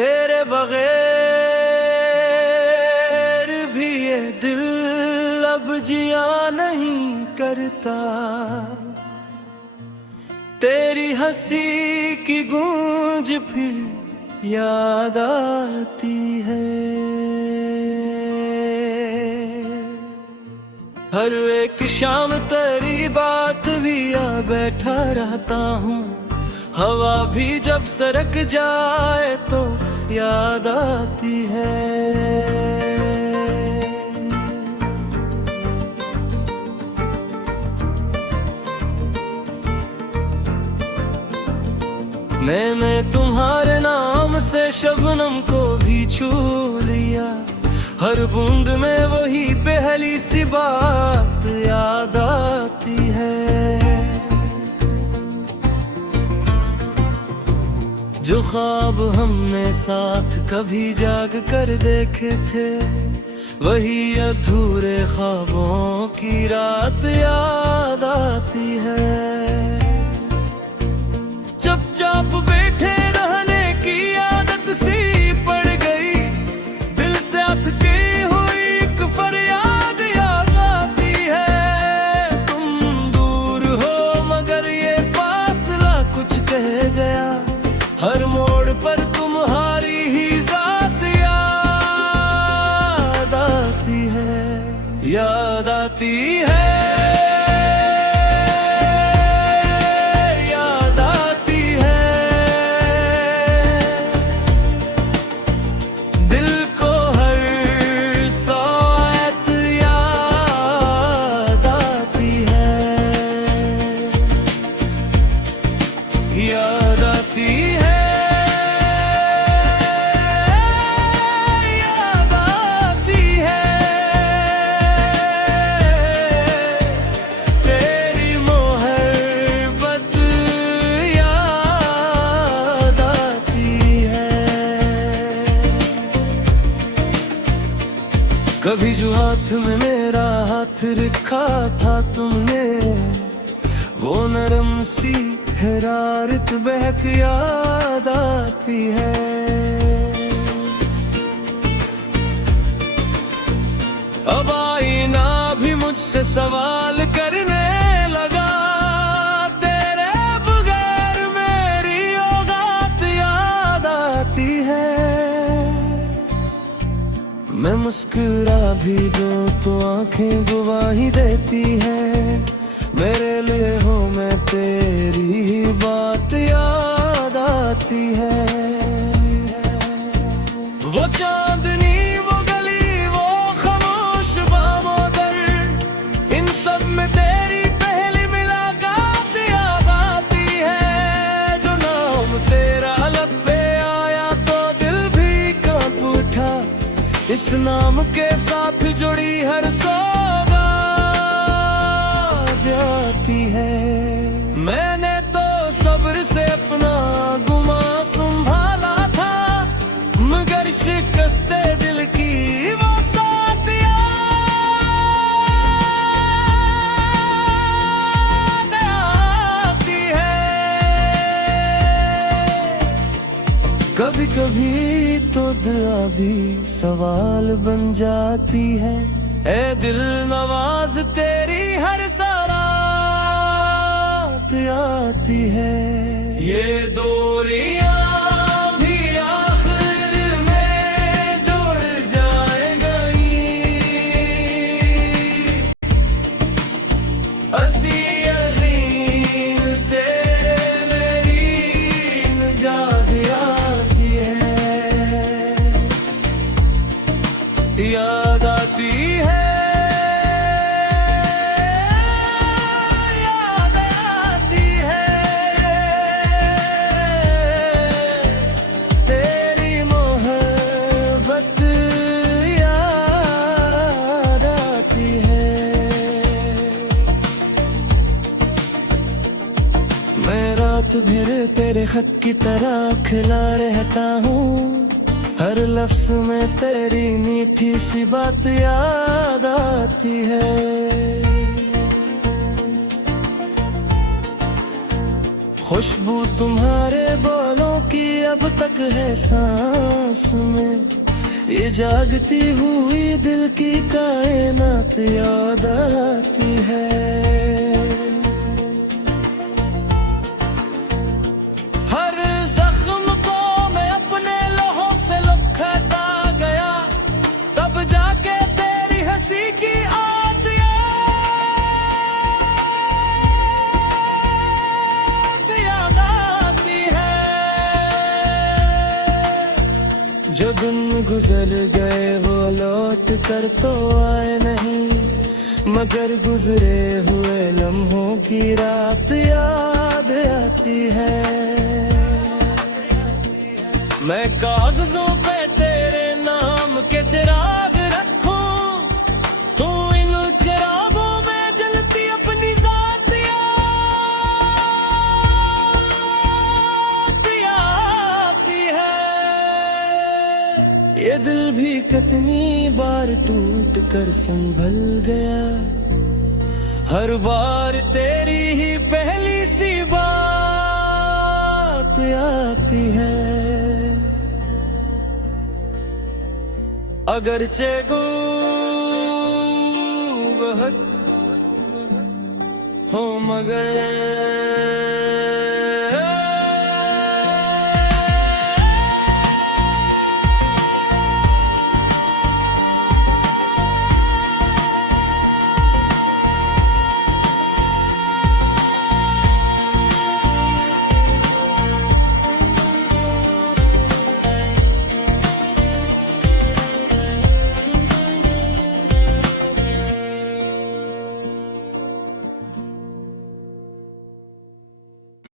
तेरे बगैर भी ये दिल अब जिया नहीं करता। तेरी हंसी की गूंज फिर याद आती है। हर एक शाम तेरी बात भी आ बैठा रहता हूँ। हवा भी जब सरक जाए तो याद आती है। मैंने तुम्हारे नाम से शबनम को भी छू लिया। हर बूंद में वही पहली सी बात याद आती है। जो ख्वाब हमने साथ कभी जाग कर देखे थे, वही अधूरे ख्वाबों की रात याद आती है। चुपचाप बैठे रहने की आदत सी पड़ गई। दिल से अटकी हुई एक फरियाद याद आती है। तुम दूर हो मगर ये फासला कुछ कह गया। हर मोड़ पर तुम्हारी ही जात याद आती है, याद आती है। याद आती है, याद आती है। तेरी मोहब्बत याद आती है। कभी जो हाथ में मेरा हाथ रखा था तुमने, वो नरम सी हरारत बहक याद आती है। अब आईना भी मुझसे सवाल करने लगा। तेरे बगैर मेरी औकात याद आती है। मैं मुस्कुरा भी दो तो आंखें गवाही देती है। मेरे लिए हो मैं तेरी बात याद आती है। वो चांदनी, वो गली, वो खामोश बामोदर, इन सब में तेरी पहली मुलाकात याद आती है। जो नाम तेरा लब पे आया तो दिल भी कांप उठा। इस नाम के साथ जुड़ी हर सौगात आती है। मैंने तो सब्र से अपना गुमा संभाला था, मगर शिकस्ते दिल की वो साथ याद आती है। कभी कभी तो दुआ भी सवाल बन जाती है। ए दिल नवाज तेरी हर सरात आती है। ये दूरियां भी आखिर में जुड़ जाएंगी। असी यकीन से मेरी निजात आती है, याद आती है। रात भर तेरे खत की तरह खिला रहता हूँ। हर लफ्ज में तेरी मीठी सी बात याद आती है। खुशबू तुम्हारे बोलों की अब तक है सांस में, ये जागती हुई दिल की कायनात याद आती है। हर जख्म को मैं अपने लौहों से लुभाता गया, तब जाके तेरी हंसी की याद आती है। जो दिन गुजर गए वो लौट कर तो आए नहीं, मगर गुजरे हुए लम्हों की रात याद आती है। मैं कागजों पे तेरे नाम के चिराग रखूं, तू इन चिरागों में जलती अपनी जात आती है। ये दिल भी कितनी बार टूट कर संभल गया, हर बार तेरी ही पहली सी बात आती है। अगरचे गुबहत हो मगर